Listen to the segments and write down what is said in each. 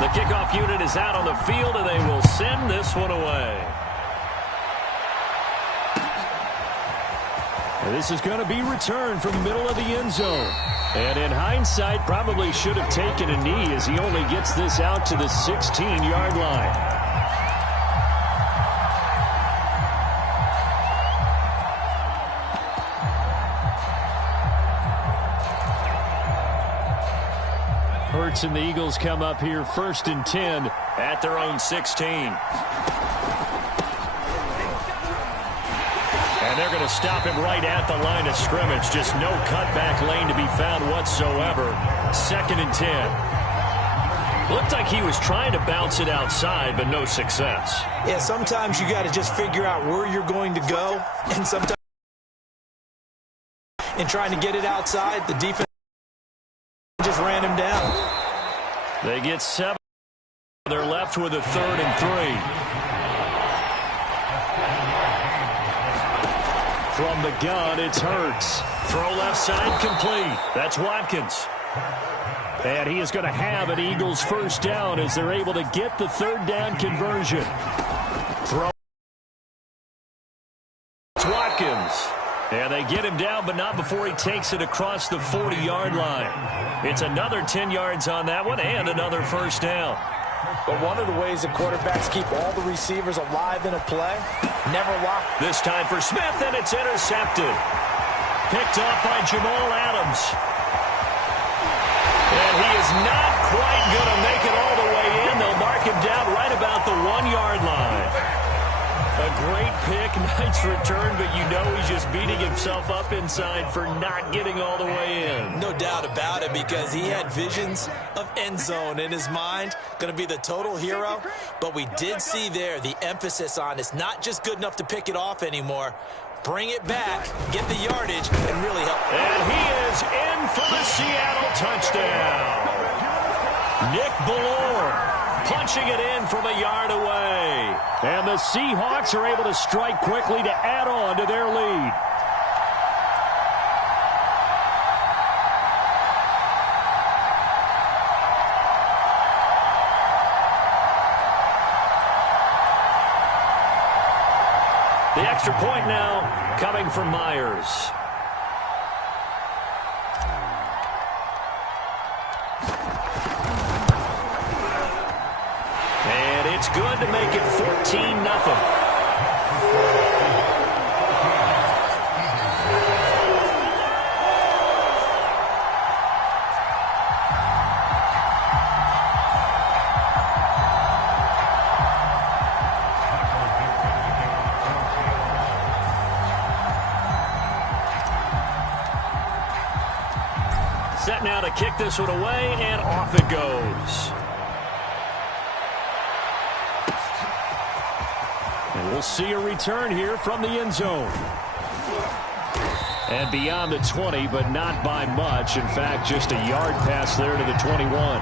The kickoff unit is out on the field, and they will send this one away. This is going to be returned from the middle of the end zone. And in hindsight, probably should have taken a knee as he only gets this out to the 16-yard line. Hurts and the Eagles come up here 1st and 10 at their own 16. And they're going to stop him right at the line of scrimmage. Just no cutback lane to be found whatsoever. 2nd and 10. Looked like he was trying to bounce it outside, but no success. Yeah, sometimes you got to just figure out where you're going to go. And sometimes in trying to get it outside, the defense just ran him down. They get 7. They're left with a 3rd and 3. From the gun, it's Hurts. Throw left side complete. That's Watkins. And he is going to have an Eagles first down as they're able to get the 3rd down conversion. Throw. It's Watkins. And they get him down, but not before he takes it across the 40-yard line. It's another 10 yards on that one and another first down. But one of the ways that quarterbacks keep all the receivers alive in a play, never lock. This time for Smith, and it's intercepted. Picked up by Jamal Adams. And he is not quite going to make it all the way in. They'll mark him down right about the 1-yard line. A great pick, nice return, but you know he's just beating himself up inside for not getting all the way in. No doubt about it, because he had visions of end zone in his mind. Going to be the total hero. But we did see there the emphasis on it's not just good enough to pick it off anymore. Bring it back, get the yardage, and really help. And he is in for the Seattle touchdown. Nick Ballore punching it in from a yard away. And the Seahawks are able to strike quickly to add on to their lead. The extra point now coming from Myers. And it's good to make it 14-0. Set now to kick this one away, and off it goes. And we'll see a return here from the end zone. And beyond the 20, but not by much. In fact, just a yard pass there to the 21.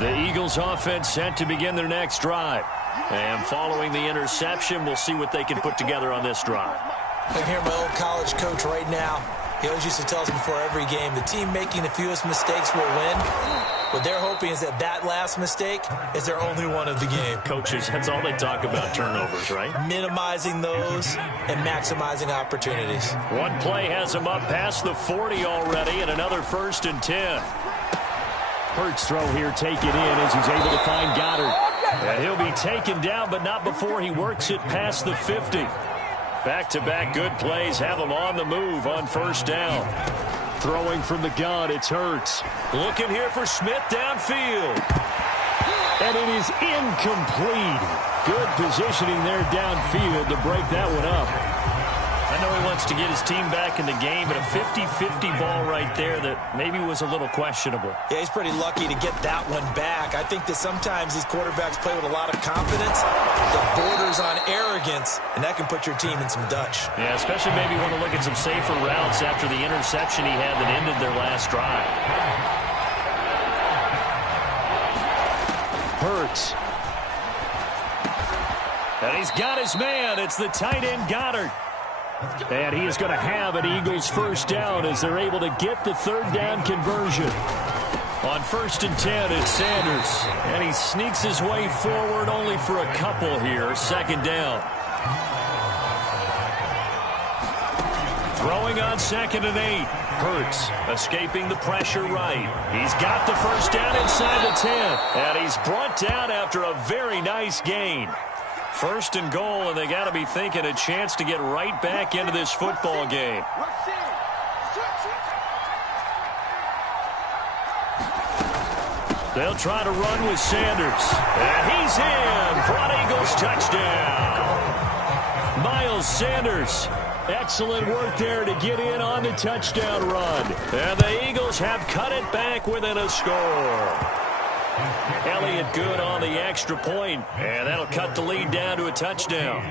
The Eagles offense set to begin their next drive. And following the interception, we'll see what they can put together on this drive. I can hear my old college coach right now. He always used to tell us before every game, the team making the fewest mistakes will win. What they're hoping is that last mistake is their only one of the game. Coaches, that's all they talk about, turnovers, right? Minimizing those and maximizing opportunities. One play has them up past the 40 already, and another 1st and 10. Hurts throw here, take it in as he's able to find Goddard. And he'll be taken down, but not before he works it past the 50. Back-to-back good plays have him on the move on first down. Throwing from the gun, it's Hurts. Looking here for Smith downfield. And it is incomplete. Good positioning there downfield to break that one up. I know he wants to get his team back in the game, but a 50-50 ball right there that maybe was a little questionable. Yeah, he's pretty lucky to get that one back. I think that sometimes these quarterbacks play with a lot of confidence that borders on arrogance, and that can put your team in some Dutch. Yeah, especially maybe want to look at some safer routes after the interception he had that ended their last drive. Hurts. And he's got his man. It's the tight end, Goddard. And he is going to have an Eagles first down as they're able to get the third down conversion. On 1st and 10, it's Sanders. And he sneaks his way forward only for a couple here. 2nd down. Throwing on 2nd and 8. Hurts escaping the pressure right. He's got the first down inside the 10. And he's brought down after a very nice gain. 1st and goal, and they got to be thinking a chance to get right back into this football game. They'll try to run with Sanders. And he's in for an Eagles touchdown. Miles Sanders. Excellent work there to get in on the touchdown run. And the Eagles have cut it back within a score. Elliott good on the extra point, and that'll cut the lead down to a touchdown.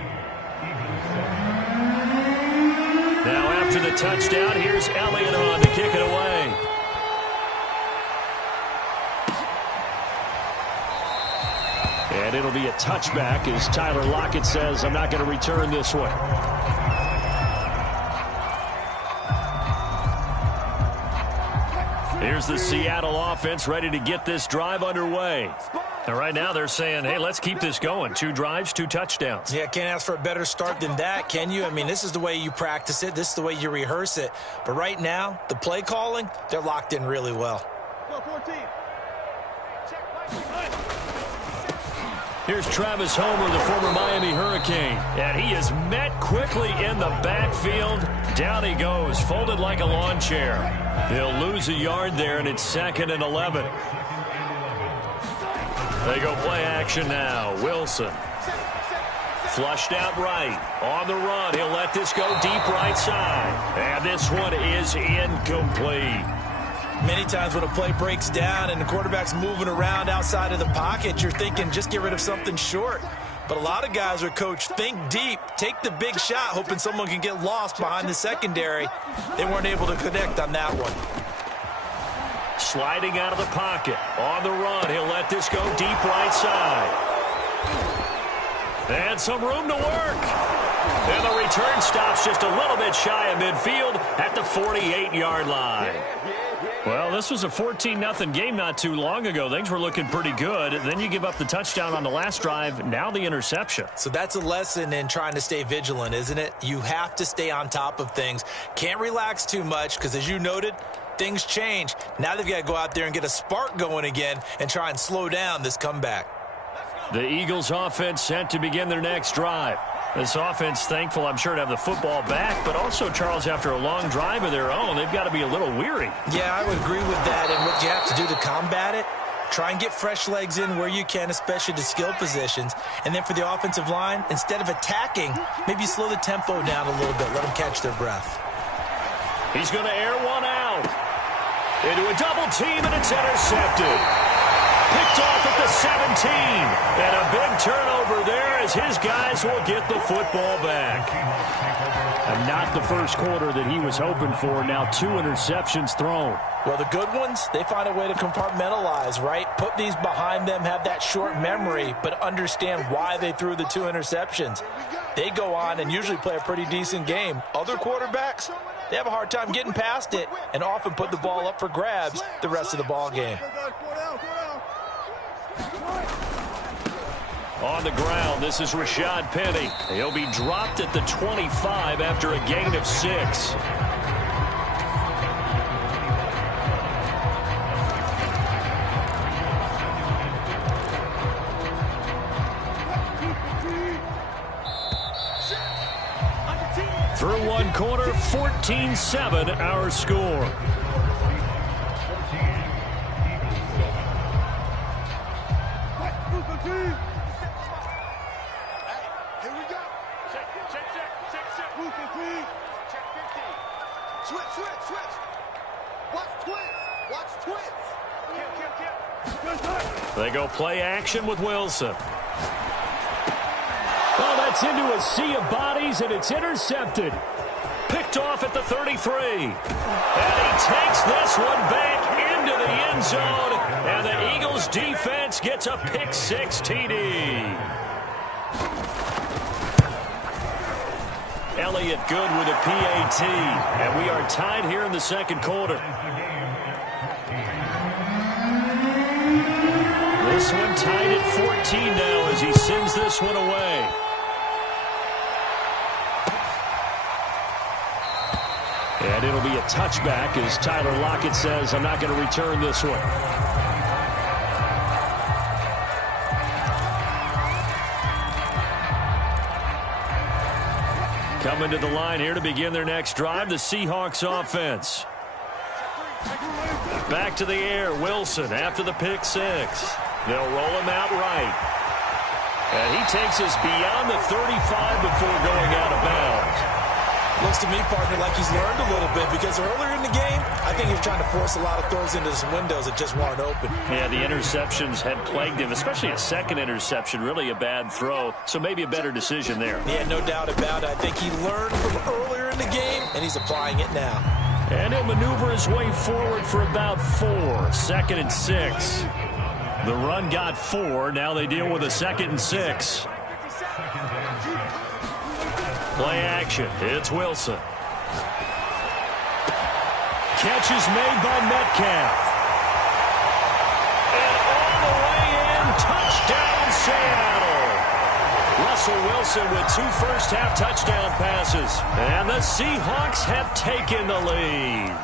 Now after the touchdown, here's Elliott on to kick it away. And it'll be a touchback as Tyler Lockett says, I'm not going to return this one. Here's the Seattle offense ready to get this drive underway. And right now they're saying, hey, let's keep this going. 2 drives, 2 touchdowns. Yeah, can't ask for a better start than that, can you? I mean, this is the way you practice it. This is the way you rehearse it. But right now, the play calling, they're locked in really well. Here's Travis Homer, the former Miami Hurricane. And he is met quickly in the backfield. Down he goes, folded like a lawn chair. They'll lose a yard there, and it's 2nd and 11. They go play action now. Wilson. Flushed out right. On the run. He'll let this go deep right side. And this one is incomplete. Many times when a play breaks down and the quarterback's moving around outside of the pocket, you're thinking just get rid of something short. But a lot of guys are coached, think deep, take the big shot, hoping someone can get lost behind the secondary. They weren't able to connect on that one. Sliding out of the pocket. On the run, he'll let this go deep right side. And some room to work. And the return stops just a little bit shy of midfield at the 48-yard line. Well, this was a 14-0 game not too long ago. Things were looking pretty good. Then you give up the touchdown on the last drive. Now the interception. So that's a lesson in trying to stay vigilant, isn't it? You have to stay on top of things. Can't relax too much because, as you noted, things change. Now they've got to go out there and get a spark going again and try and slow down this comeback. The Eagles offense set to begin their next drive. This offense thankful, I'm sure, to have the football back, but also, Charles, after a long drive of their own, they've got to be a little weary. Yeah, I would agree with that, and what you have to do to combat it, try and get fresh legs in where you can, especially to skill positions. And then for the offensive line, instead of attacking, maybe slow the tempo down a little bit, let them catch their breath. He's going to air one out. Into a double team, and it's intercepted. Picked off at the 17. And a big turnover there as his guys will get the football back. And not the first quarter that he was hoping for. Now 2 interceptions thrown. Well, the good ones, they find a way to compartmentalize, right? Put these behind them, have that short memory, but understand why they threw the 2 interceptions. They go on and usually play a pretty decent game. Other quarterbacks, they have a hard time getting past it and often put the ball up for grabs the rest of the ball game. On the ground, this is Rashad Penny. He'll be dropped at the 25 after a gain of 6. Through one quarter, 14-7 our score. They go play action with Wilson. Oh, that's into a sea of bodies, and it's intercepted. Picked off at the 33. And he takes this one back into the end zone, and the Eagles defense gets a pick 6 TD. Elliott good with a PAT. And we are tied here in the second quarter. This one tied at 14 now as he sends this one away. And it'll be a touchback as Tyler Lockett says, I'm not going to return this one. Coming to the line here to begin their next drive, the Seahawks offense. Back to the air, Wilson after the pick six. They'll roll him out right. And he takes us beyond the 35 before going out of bounds. Looks to me, partner, like he's learned a little bit because earlier in the game, I think he was trying to force a lot of throws into some windows that just weren't open. Yeah, the interceptions had plagued him, especially a second interception, really a bad throw. So maybe a better decision there. Yeah, no doubt about it. I think he learned from earlier in the game, and he's applying it now. And he'll maneuver his way forward for about 4. 2nd and 6. The run got 4. Now they deal with a 2nd and 6. Play action. It's Wilson. Catch is made by Metcalf. And all the way in. Touchdown, Seattle. Russell Wilson with 2 first-half touchdown passes. And the Seahawks have taken the lead.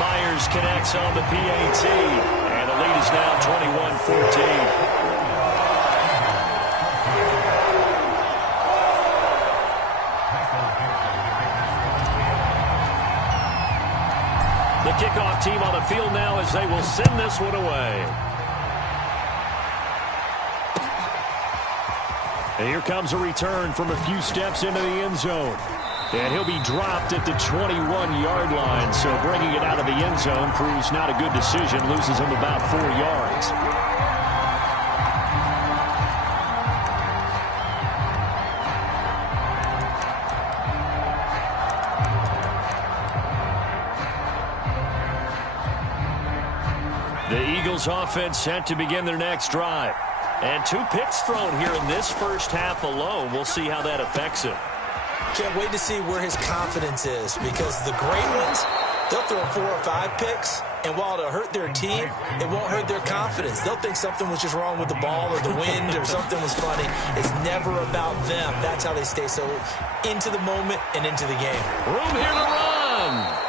Myers connects on the PAT. And the lead is now 21-14. The kickoff team on the field now as they will send this one away. And here comes a return from a few steps into the end zone. And he'll be dropped at the 21-yard line. So bringing it out of the end zone proves not a good decision. Loses him about 4 yards. The Eagles offense set to begin their next drive. And 2 picks thrown here in this first half alone. We'll see how that affects him. Can't wait to see where his confidence is because the great ones, they'll throw 4 or 5 picks, and while it'll hurt their team, it won't hurt their confidence. They'll think something was just wrong with the ball or the wind or something was funny. It's never about them. That's how they stay so into the moment and into the game. Room here to run.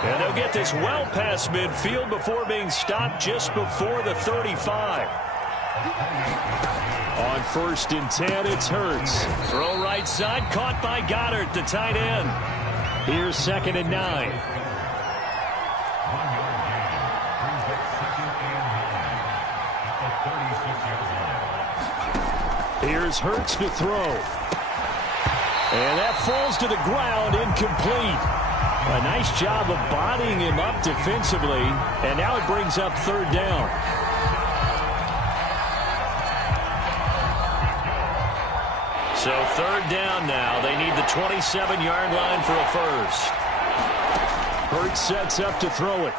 And they'll get this well past midfield before being stopped just before the 35. On 1st and 10, it's Hurts. Throw right side, caught by Goddard, the tight end. Here's 2nd and 9. Here's Hurts to throw. And that falls to the ground, incomplete. A nice job of bodying him up defensively. And now it brings up 3rd down. So 3rd down now. They need the 27-yard line for a first. Hurts sets up to throw it.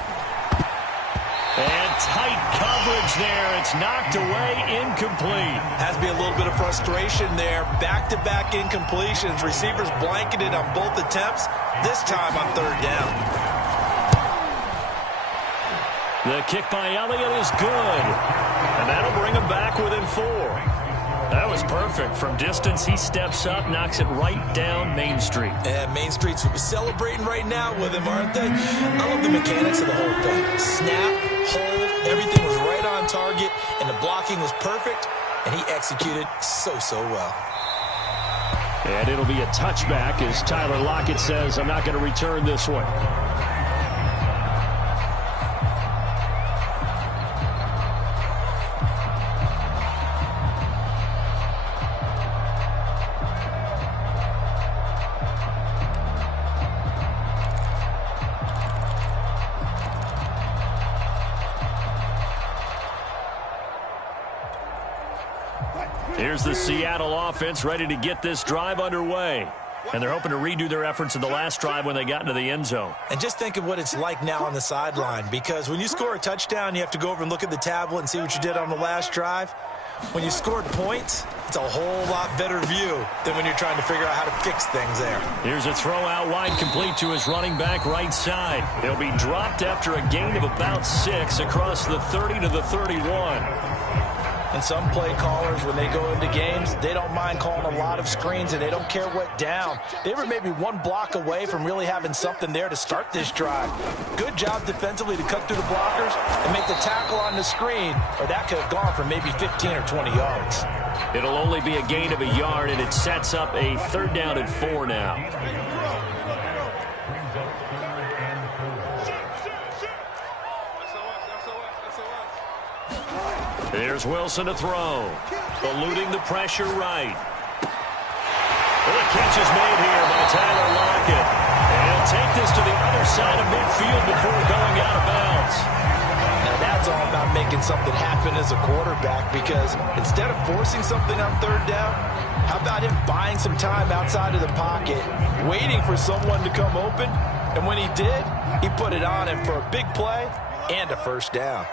And tight coverage there. It's knocked away, incomplete. Has to be a little bit of frustration there. Back-to-back incompletions. Receivers blanketed on both attempts. This time on 3rd down. The kick by Elliott is good. And that'll bring him back within 4. That was perfect. From distance, he steps up, knocks it right down Main Street. And Main Street's celebrating right now with him, aren't they? I love the mechanics of the whole thing. Snap, hold, everything was right on target, and the blocking was perfect, and he executed so well. And it'll be a touchback as Tyler Lockett says, I'm not going to return this one. Here's the Seattle offense ready to get this drive underway. And they're hoping to redo their efforts in the last drive when they got into the end zone. And just think of what it's like now on the sideline, because when you score a touchdown, you have to go over and look at the tablet and see what you did on the last drive. when you scored points, it's a whole lot better view than when you're trying to figure out how to fix things there. Here's a throw out wide, complete to his running back right side. He'll be dropped after a gain of about 6 across the 30 to the 31. And some play callers, when they go into games, they don't mind calling a lot of screens, and they don't care what down. They were maybe one block away from really having something there to start this drive. Good job defensively to cut through the blockers and make the tackle on the screen, or that could have gone for maybe 15 or 20 yards. It'll only be a gain of a yard, and it sets up a 3rd down and 4 now. There's Wilson to throw. Eluding the pressure right. Well, the catch is made here by Tyler Lockett. And he'll take this to the other side of midfield before going out of bounds. Now that's all about making something happen as a quarterback, because instead of forcing something on 3rd down, how about him buying some time outside of the pocket, waiting for someone to come open, and when he did, he put it on him for a big play and a 1st down.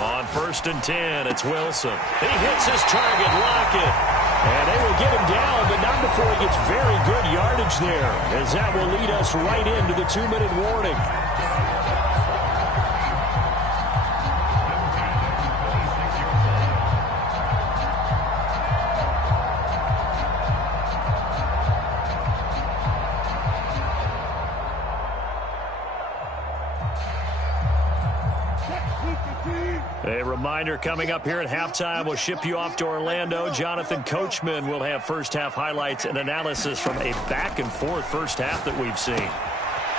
On 1st and 10, it's Wilson. He hits his target, Lockett. And they will get him down, but not before he gets very good yardage there, as that will lead us right into the 2-minute warning. A reminder coming up here at halftime. We'll ship you off to Orlando. Jonathan Coachman will have first-half highlights and analysis from a back-and-forth first half that we've seen.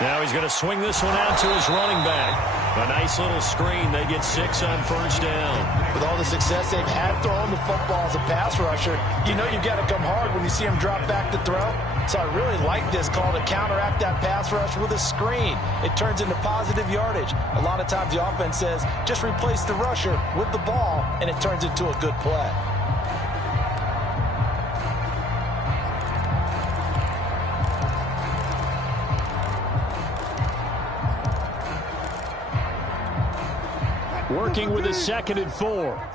Now he's going to swing this one out to his running back. A nice little screen. They get 6 on 1st down. With all the success they've had throwing the football as a pass rusher, you know you've got to come hard when you see him drop back to throw. So I really like this call to counteract that pass rush with a screen. It turns into positive yardage. A lot of times the offense says, just replace the rusher with the ball, and it turns into a good play. Working with a 2nd and 4.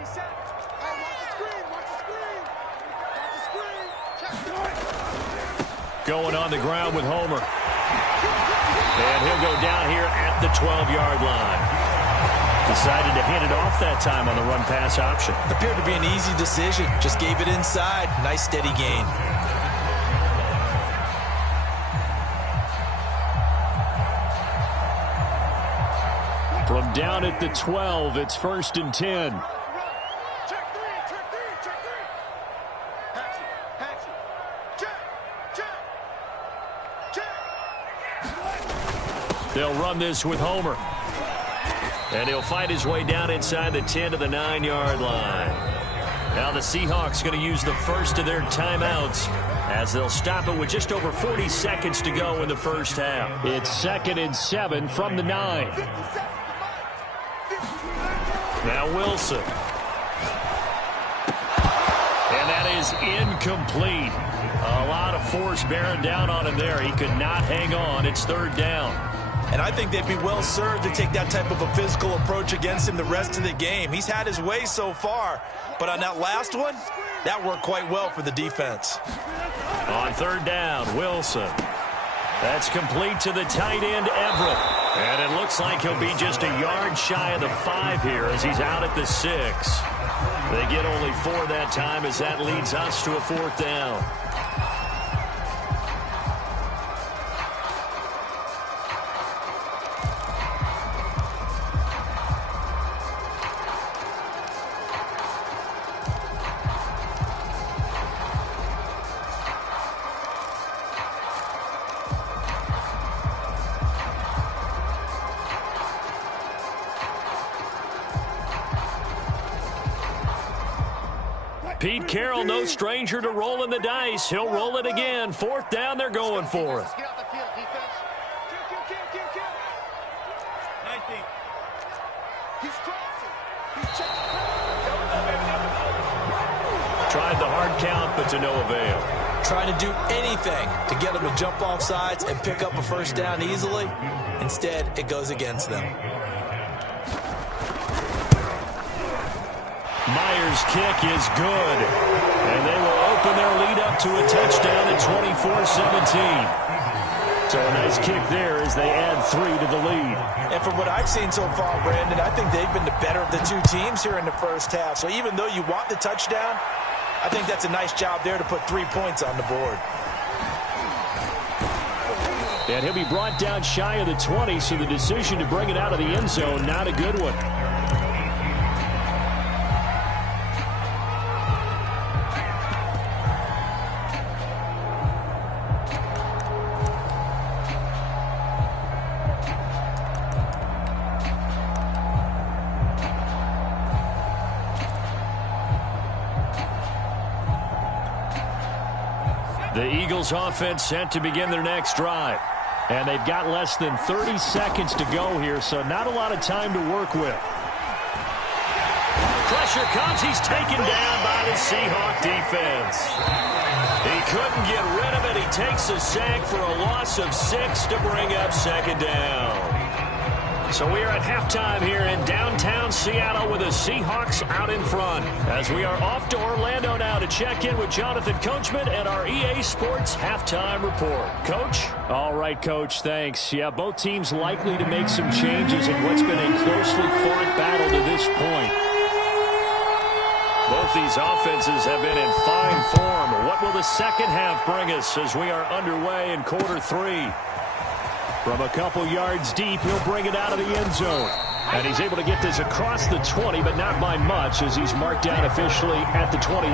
Going on the ground with Homer. And he'll go down here at the 12-yard line. Decided to hand it off that time on the run-pass option. Appeared to be an easy decision. Just gave it inside. Nice steady gain. From down at the 12, it's 1st and 10. They'll run this with Homer. And he'll find his way down inside the 10 to the 9-yard line. Now the Seahawks going to use the first of their timeouts as they'll stop it with just over 40 seconds to go in the first half. It's 2nd and 7 from the 9. Now Wilson. And that is incomplete. A lot of force bearing down on him there. He could not hang on. It's 3rd down. And I think they'd be well served to take that type of a physical approach against him the rest of the game. He's had his way so far, but on that last one, that worked quite well for the defense. On 3rd down, Wilson. That's complete to the tight end, Everett. And it looks like he'll be just a yard shy of the 5 here as he's out at the 6. They get only 4 that time as that leads us to a 4th down. Pete Carroll, no stranger to rolling the dice. He'll roll it again. 4th down, they're going for it. Tried the hard count, but to no avail. Trying to do anything to get them to jump off sides and pick up a 1st down easily. Instead, it goes against them. Myers' kick is good. And they will open their lead up to a touchdown at 24-17. So a nice kick there as they add 3 to the lead. And from what I've seen so far, Brandon, I think they've been the better of the two teams here in the first half. So even though you want the touchdown, I think that's a nice job there to put 3 points on the board. And he'll be brought down shy of the 20, so the decision to bring it out of the end zone, not a good one. The Eagles offense set to begin their next drive. And they've got less than 30 seconds to go here, so not a lot of time to work with. Pressure comes. He's taken down by the Seahawk defense. He couldn't get rid of it. He takes a sack for a loss of 6 to bring up second down. So we are at halftime here in downtown Seattle with the Seahawks out in front. As we are off to Orlando now to check in with Jonathan Coachman and our EA Sports halftime report. Coach? All right, Coach, thanks. Yeah, both teams likely to make some changes in what's been a closely fought battle to this point. Both these offenses have been in fine form. What will the second half bring us as we are underway in quarter 3? From a couple yards deep, he'll bring it out of the end zone. And he's able to get this across the 20, but not by much as he's marked down officially at the 21.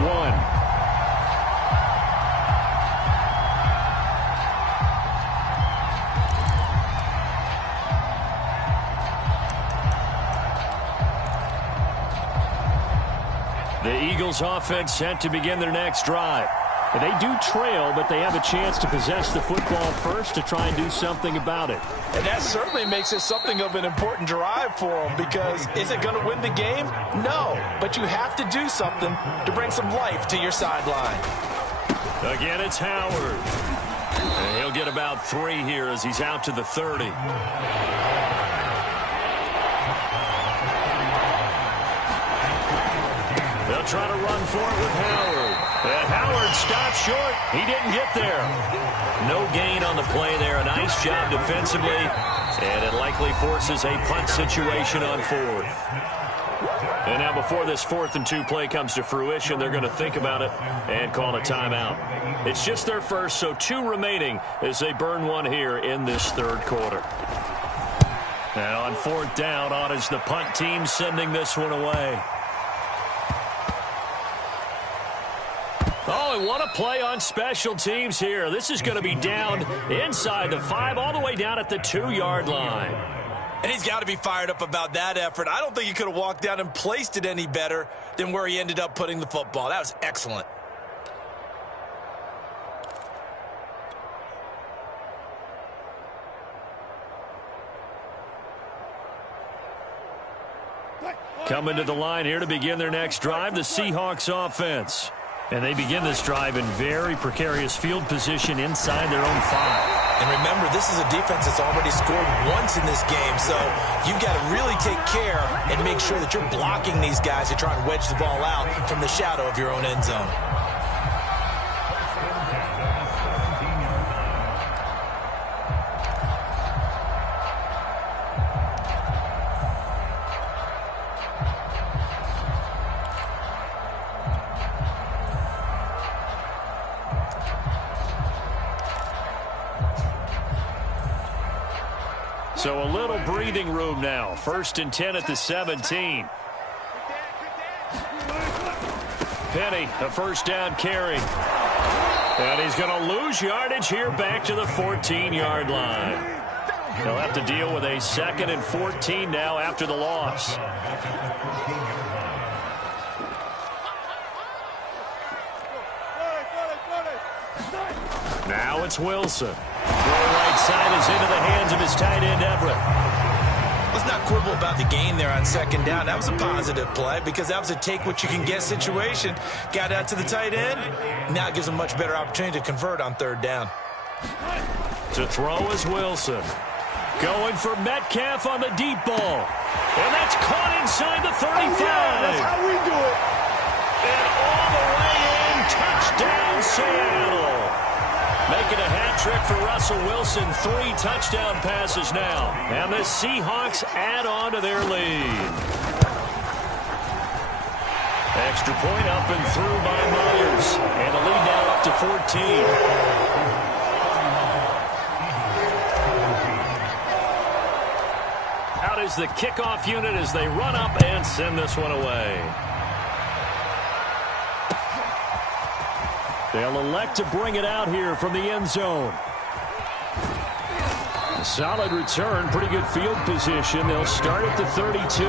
The Eagles offense set to begin their next drive. They do trail, but they have a chance to possess the football first to try and do something about it. And that certainly makes it something of an important drive for them, because is it going to win the game? No, but you have to do something to bring some life to your sideline. Again, it's Howard. And he'll get about 3 here as he's out to the 30. They'll try to run for it with Howard. And Howard stopped short. He didn't get there. No gain on the play there. A nice job defensively. And it likely forces a punt situation on 4th. And now before this 4th and 2 play comes to fruition, they're going to think about it and call a timeout. It's just their first, so 2 remaining as they burn 1 here in this 3rd quarter. Now on 4th down, on is the punt team sending this one away. Oh, and what a play on special teams here. This is going to be down inside the 5, all the way down at the 2-yard line. And he's got to be fired up about that effort. I don't think he could have walked down and placed it any better than where he ended up putting the football. That was excellent. Coming to the line here to begin their next drive, the Seahawks offense. And they begin this drive in very precarious field position inside their own 5. And remember, this is a defense that's already scored once in this game, so you've got to really take care and make sure that you're blocking these guys who try and wedge the ball out from the shadow of your own end zone. So a little breathing room now. 1st and 10 at the 17. Penny, a 1st down carry. And he's going to lose yardage here back to the 14-yard line. He'll have to deal with a 2nd and 14 now after the loss. Now it's Wilson. Right side is into the hands of his tight end, Everett. Let's not quibble about the gain there on 2nd down. That was a positive play because that was a take-what-you-can-get situation. Got out to the tight end. Now it gives him a much better opportunity to convert on 3rd down. To throw is Wilson. Going for Metcalf on the deep ball. And that's caught inside the 35. Oh, yeah, that's how we do it. Seattle. Making a hat trick for Russell Wilson. 3 touchdown passes now. And the Seahawks add on to their lead. Extra point up and through by Myers. And the lead now up to 14. Out is the kickoff unit as they run up and send this one away. They'll elect to bring it out here from the end zone. A solid return, pretty good field position. They'll start at the 32.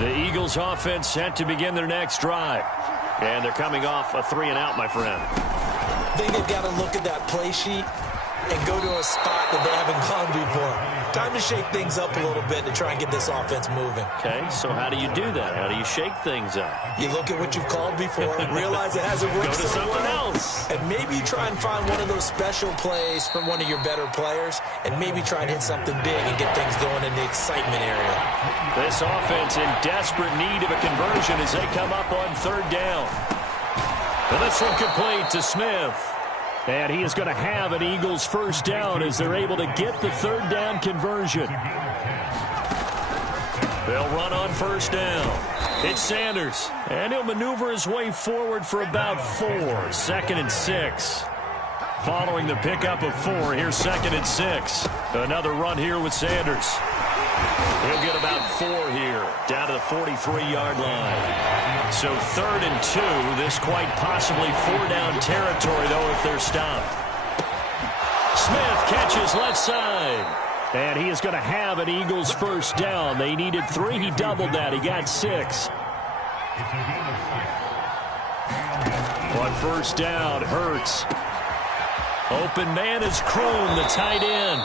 The Eagles offense set to begin their next drive. And they're coming off a 3-and-out, my friend. I think they've got to look at that play sheet and go to a spot that they haven't gone before. Time to shake things up a little bit to try and get this offense moving. Okay, so how do you do that? How do you shake things up? You look at what you've called before, realize it hasn't worked so well. Go to something else. And maybe try and find one of those special plays from one of your better players, and maybe try and hit something big and get things going in the excitement area. This offense in desperate need of a conversion as they come up on 3rd down. And this one complete to Smith. And he is going to have an Eagles first down as they're able to get the 3rd down conversion. They'll run on 1st down. It's Sanders. And he'll maneuver his way forward for about 4. 2nd and 6. Following the pickup of 4, here's 2nd and 6. Another run here with Sanders. He'll get about 4 here, down to the 43-yard line. So 3rd and 2, this quite possibly 4-down territory, though, if they're stopped. Smith catches left side. And he is going to have an Eagles first down. They needed 3. He doubled that. He got 6. On 1st down, Hurts. Open man is Kroon, the tight end.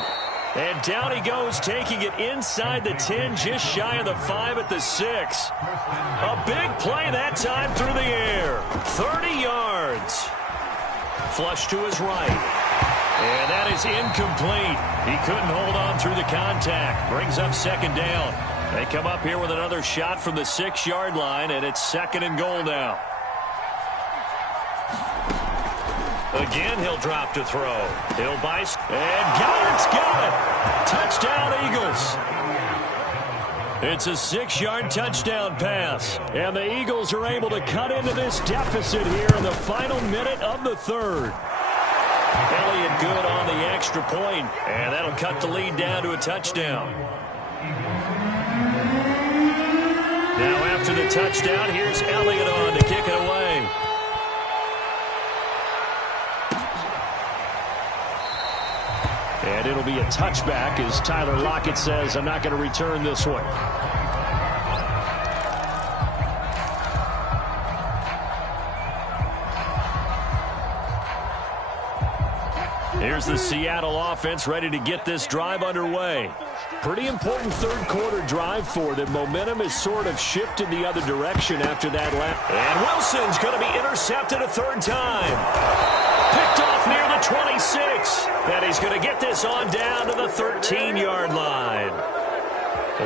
And down he goes, taking it inside the 10, just shy of the 5 at the 6. A big play that time through the air. 30 yards. Flush to his right. And that is incomplete. He couldn't hold on through the contact. Brings up 2nd down. They come up here with another shot from the 6-yard line, and it's 2nd and goal now. Again, he'll drop to throw. He'll buy, and Goddard's got it. Touchdown, Eagles. It's a 6-yard touchdown pass. And the Eagles are able to cut into this deficit here in the final minute of the 3rd. Elliott good on the extra point, and that'll cut the lead down to a touchdown. Now after the touchdown, here's Elliott on to kick it away. And it'll be a touchback as Tyler Lockett says, I'm not going to return this one. Here's the Seattle offense ready to get this drive underway. Pretty important 3rd quarter drive for them. Momentum has sort of shifted the other direction after that last. And Wilson's going to be intercepted a 3rd time. Picked off near the 26. And he's going to get this on down to the 13-yard line.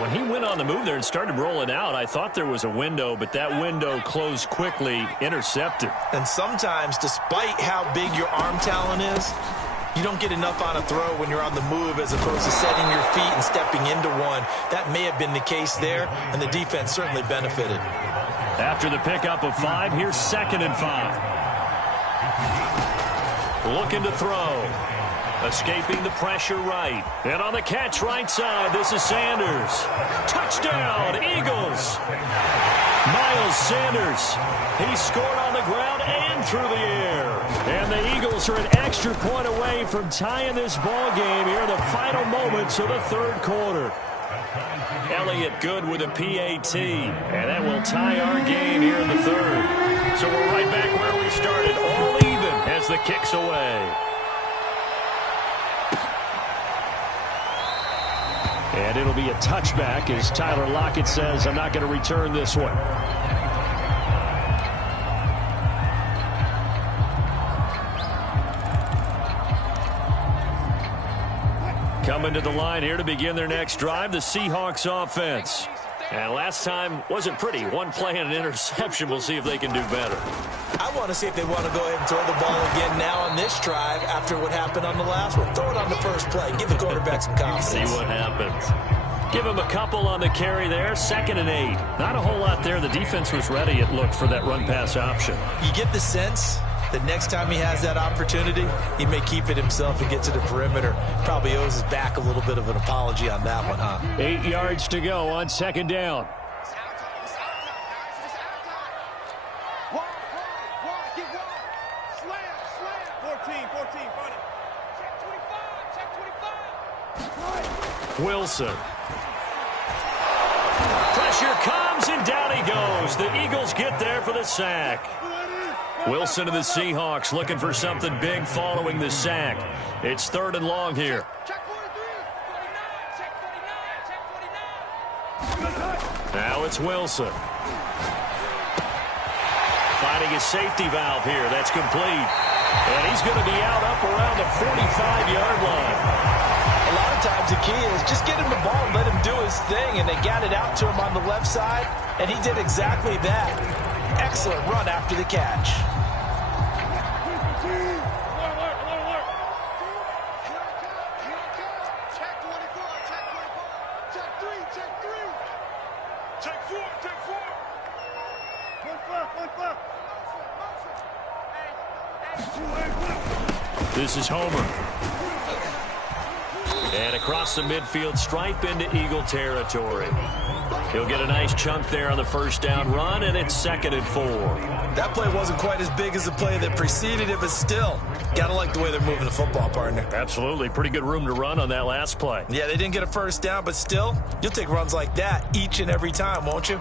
When he went on the move there and started rolling out, I thought there was a window, but that window closed quickly, intercepted. And sometimes, despite how big your arm talent is, you don't get enough on a throw when you're on the move as opposed to setting your feet and stepping into one. That may have been the case there, and the defense certainly benefited. After the pickup of 5, here's 2nd and 5. Looking to throw. Escaping the pressure right. And on the catch right side, this is Sanders. Touchdown, Eagles. Miles Sanders. He scored on the ground and through the air. And the Eagles are an extra point away from tying this ball game here in the final moments of the 3rd quarter. Elliott good with a PAT. And that will tie our game here in the 3rd. So we're right back where we started, all even as the kick's away. And it'll be a touchback as Tyler Lockett says, I'm not going to return this one. Coming to the line here to begin their next drive, the Seahawks offense. And last time wasn't pretty. One play and an interception. We'll see if they can do better. I want to see if they want to go ahead and throw the ball again now on this drive after what happened on the last one. Throw it on the first play. Give the quarterback some confidence. See what happens. Give him a couple on the carry there. 2nd and 8. Not a whole lot there. The defense was ready, it looked, for that run-pass option. You get the sense that next time he has that opportunity, he may keep it himself and get to the perimeter. Probably owes his back a little bit of an apology on that one, huh? 8 yards to go on 2nd down. Wilson. Pressure comes, and down he goes. The Eagles get there for the sack. Wilson and the Seahawks looking for something big following the sack. It's 3rd and long here. Now it's Wilson. Finding a safety valve here. That's complete. And he's going to be out up around the 45-yard line. A lot of times the key is just get him the ball and let him do his thing, and they got it out to him on the left side, and he did exactly that. Excellent run after the catch. This is Homer. And across the midfield stripe into Eagle territory. He'll get a nice chunk there on the first down run, and it's 2nd and 4. That play wasn't quite as big as the play that preceded it, but still, gotta like the way they're moving the football, partner. Absolutely. Pretty good room to run on that last play. Yeah, they didn't get a first down, but still, you'll take runs like that each and every time, won't you?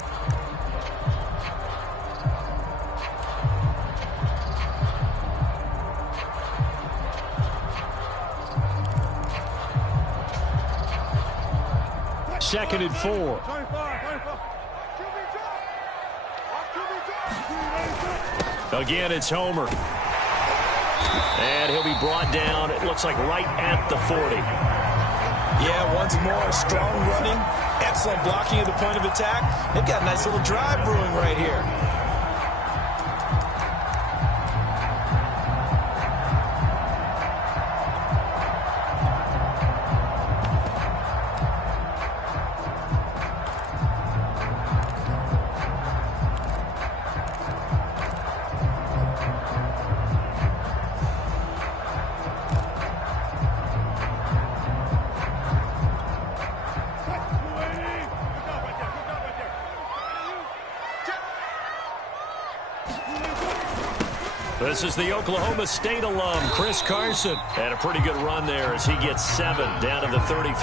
Second and 4. Again, it's Homer. And he'll be brought down, it looks like right at the 40. Yeah, once more, strong running, excellent blocking at the point of attack. They've got a nice little drive brewing right here. This is the Oklahoma State alum, Chris Carson. And a pretty good run there as he gets 7 down to the 33.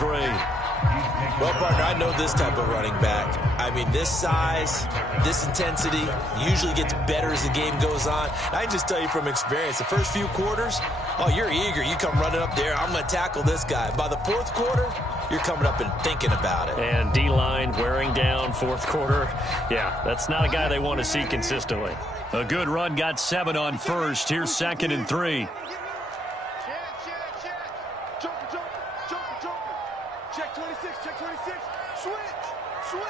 Well, partner, I know this type of running back. I mean, this size, this intensity usually gets better as the game goes on. I can just tell you from experience, the first few quarters, oh, you're eager. You come running up there, I'm going to tackle this guy. By the 4th quarter, you're coming up and thinking about it. And D-line wearing down 4th quarter. Yeah, that's not a guy they want to see consistently. A good run, got 7 on first. Here's 2nd and 3. Check 26, check 26. Switch.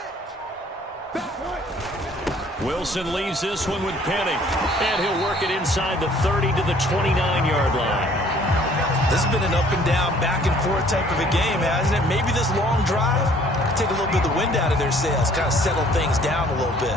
Wilson leaves this one with Penny. And he'll work it inside the 30 to the 29-yard line. This has been an up and down, back and forth type of a game, hasn't it? Maybe this long drive, take a little bit of the wind out of their sails, kind of settle things down a little bit.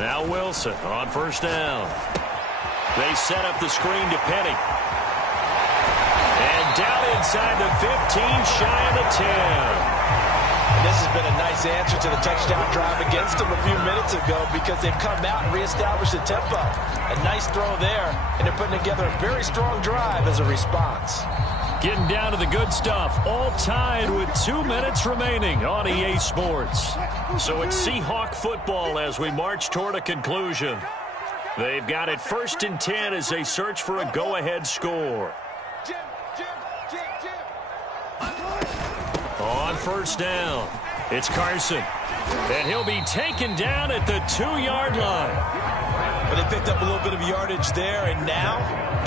Now Wilson on first down. They set up the screen to Penny. And down inside the 15, shy of the 10. And this has been a nice answer to the touchdown drive against them a few minutes ago because they've come out and reestablished the tempo. A nice throw there, and they're putting together a very strong drive as a response. Getting down to the good stuff. All tied with 2 minutes remaining on EA Sports. So it's Seahawk football as we march toward a conclusion. They've got it 1st and 10 as they search for a go-ahead score. On 1st down, it's Carson. And he'll be taken down at the 2-yard line. But they picked up a little bit of yardage there, and now,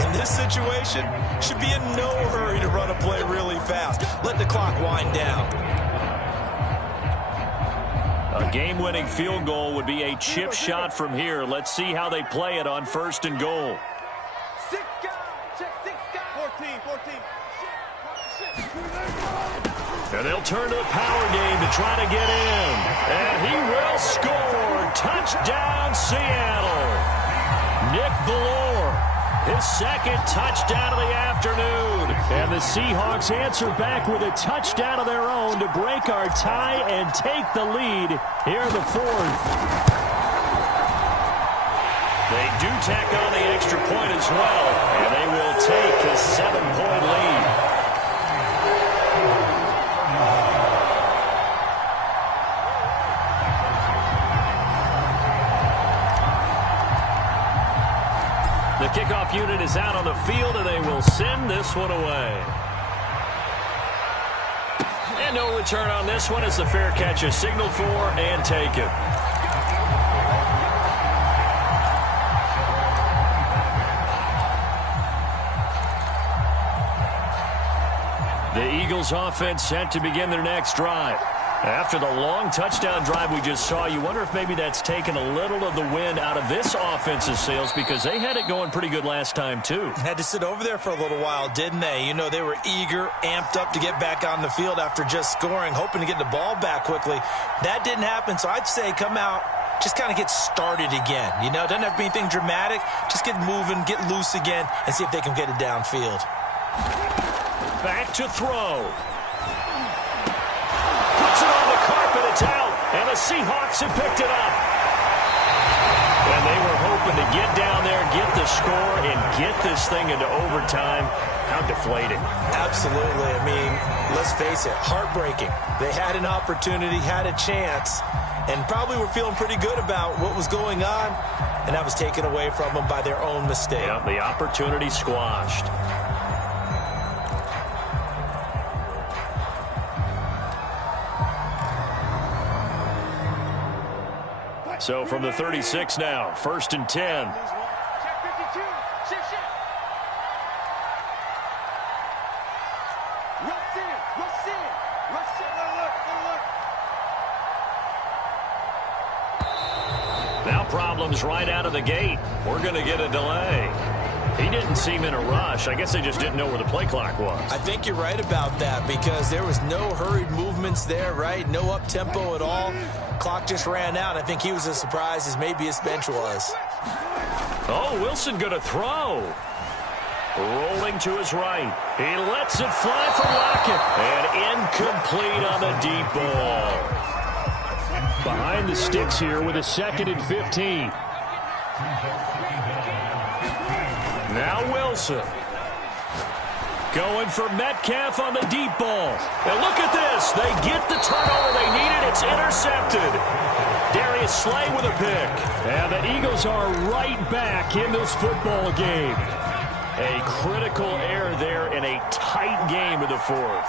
in this situation, should be in no hurry to run a play really fast. Let the clock wind down. A game-winning field goal would be a chip shot from here. Let's see how they play it on 1st and goal. 6 guys. Check 6 guys. 14. And they'll turn to the power game to try to get in. And he will score. Touchdown, Seattle. Nick Ballore, his 2nd touchdown of the afternoon. And the Seahawks answer back with a touchdown of their own to break our tie and take the lead here in the 4th. They do tack on the extra point as well, and they will take a 7-point lead. The kickoff unit is out on the field, and they will send this one away. And no return on this one as the fair catch is signaled for and taken. The Eagles offense set to begin their next drive. After the long touchdown drive we just saw, you wonder if maybe that's taken a little of the wind out of this offense's sails because they had it going pretty good last time, too. Had to sit over there for a little while, didn't they? You know, they were eager, amped up to get back on the field after just scoring, hoping to get the ball back quickly. That didn't happen, so I'd say come out, just kind of get started again. You know, doesn't have to be anything dramatic. Just get moving, get loose again, and see if they can get it downfield. Back to throw. Puts it on the carpet, it's out, and the Seahawks have picked it up. And they were hoping to get down there, get the score, and get this thing into overtime. How deflating. Absolutely. I mean, let's face it, heartbreaking. They had an opportunity, had a chance, and probably were feeling pretty good about what was going on, and that was taken away from them by their own mistake. Yeah, the opportunity squashed. So from the 36 now, 1st and 10. Check 52. Shift. Rush in. Look. Now problems right out of the gate. We're going to get a delay. He didn't seem in a rush. I guess they just didn't know where the play clock was. I think you're right about that because there was no hurried movements there, right? No up-tempo at all. Clock just ran out. I think he was as surprised as maybe his bench was. Oh, Wilson going to throw. Rolling to his right. He lets it fly for Lockett. And incomplete on the deep ball. Behind the sticks here with a 2nd and 15. Now Wilson. Going for Metcalf on the deep ball. And look at this. They get the turnover they needed. It's intercepted. Darius Slay with a pick. And the Eagles are right back in this football game. A critical error there in a tight game in the 4th.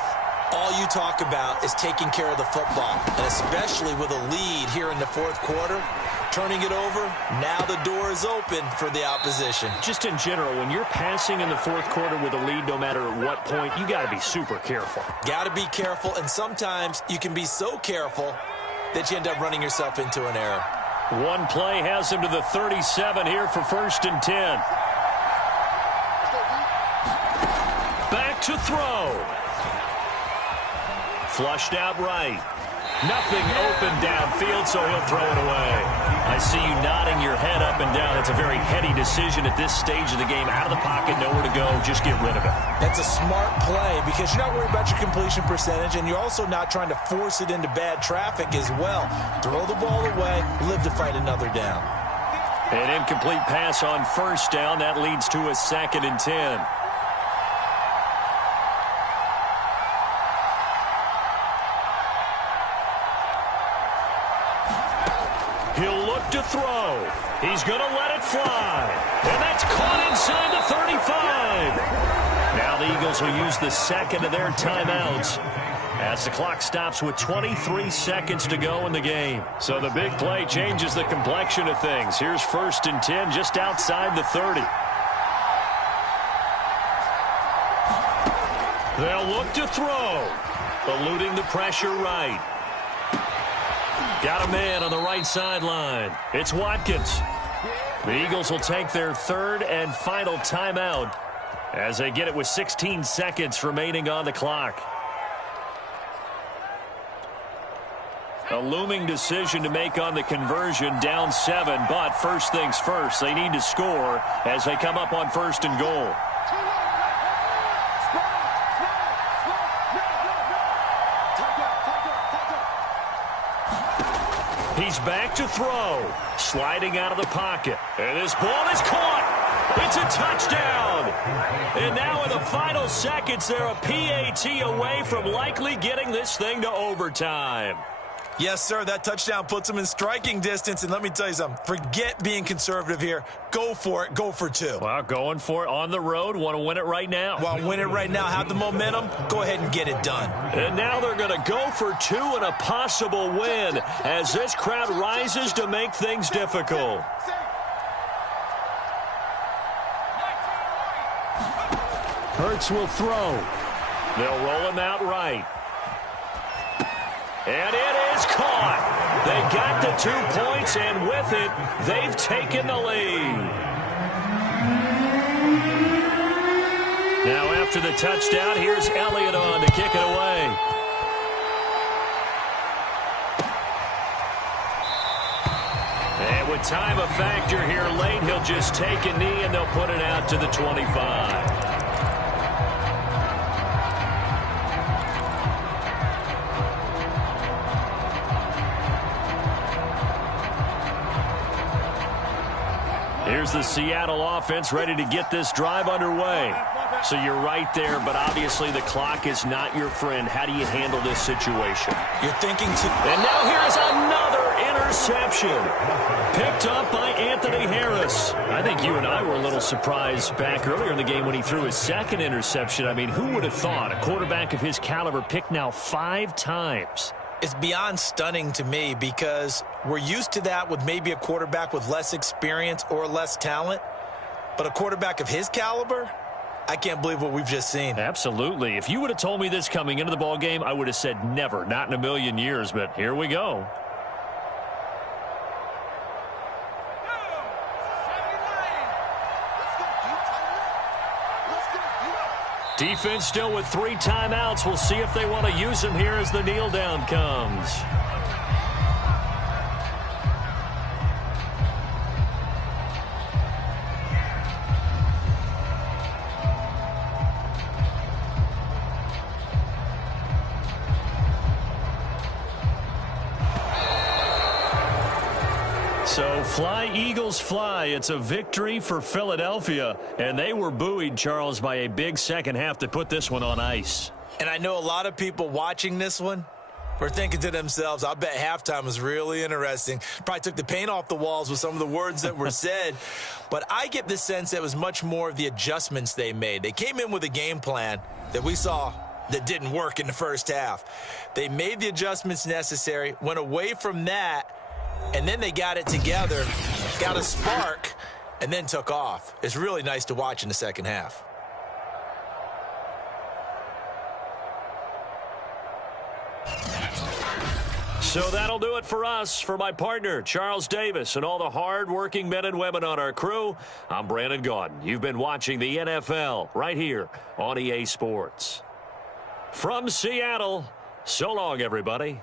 All you talk about is taking care of the football, and especially with a lead here in the 4th quarter. Turning it over, now the door is open for the opposition. Just in general, when you're passing in the 4th quarter with a lead, no matter at what point, you got to be super careful. Got to be careful, and sometimes you can be so careful that you end up running yourself into an error. One play has him to the 37 here for 1st and 10. Back to throw. Flushed out right. Nothing open downfield, so he'll throw it away. I see you nodding your head up and down. It's a very heady decision at this stage of the game. Out of the pocket, nowhere to go. Just get rid of it. That's a smart play because you're not worried about your completion percentage, and you're also not trying to force it into bad traffic as well. Throw the ball away, live to fight another down. An incomplete pass on 1st down. That leads to a 2nd and 10. look to throw. He's going to let it fly. And that's caught inside the 35. Now the Eagles will use the second of their timeouts as the clock stops with 23 seconds to go in the game. So the big play changes the complexion of things. Here's 1st and 10 just outside the 30. They'll look to throw. Eluding the pressure right. Got a man on the right sideline. It's Watkins. The Eagles will take their 3rd and final timeout as they get it with 16 seconds remaining on the clock. A looming decision to make on the conversion, down 7, but first things first, they need to score as they come up on 1st and goal. He's back to throw, sliding out of the pocket, and this ball is caught. It's a touchdown. And now in the final seconds, they're a PAT away from likely getting this thing to overtime. Yes, sir, that touchdown puts them in striking distance, and let me tell you something. Forget being conservative here. Go for it. Go for 2. Well, going for it on the road. Want to win it right now. Want to win it right now. Have the momentum. Go ahead and get it done. And now they're going to go for 2 and a possible win as this crowd rises to make things difficult. Hurts will throw. They'll roll him out right. And it is caught. They got the 2 points, and with it, they've taken the lead. Now after the touchdown, here's Elliott on to kick it away. And with time a factor here late, he'll just take a knee, and they'll put it out to the 25. Here's the Seattle offense ready to get this drive underway. So you're right there, but obviously the clock is not your friend. How do you handle this situation? You're thinking to... And now here's another interception. Picked up by Anthony Harris. I think you and I were a little surprised back earlier in the game when he threw his 2nd interception. I mean, who would have thought a quarterback of his caliber picked now 5 times? It's beyond stunning to me because we're used to that with maybe a quarterback with less experience or less talent. But a quarterback of his caliber, I can't believe what we've just seen. Absolutely. If you would have told me this coming into the ball game, I would have said never, not in a million years. But here we go. Defense still with 3 timeouts. We'll see if they want to use them here as the kneel down comes. So fly, Eagles, fly. It's a victory for Philadelphia. And they were buoyed, Charles, by a big second half to put this one on ice. And I know a lot of people watching this one were thinking to themselves, I bet halftime was really interesting. Probably took the paint off the walls with some of the words that were said. But I get the sense that it was much more of the adjustments they made. They came in with a game plan that we saw that didn't work in the first half. They made the adjustments necessary, went away from that, and then they got it together, got a spark, and then took off. It's really nice to watch in the second half. So that'll do it for us. For my partner, Charles Davis, and all the hard-working men and women on our crew, I'm Brandon Gaudin. You've been watching the NFL right here on EA Sports. From Seattle, so long, everybody.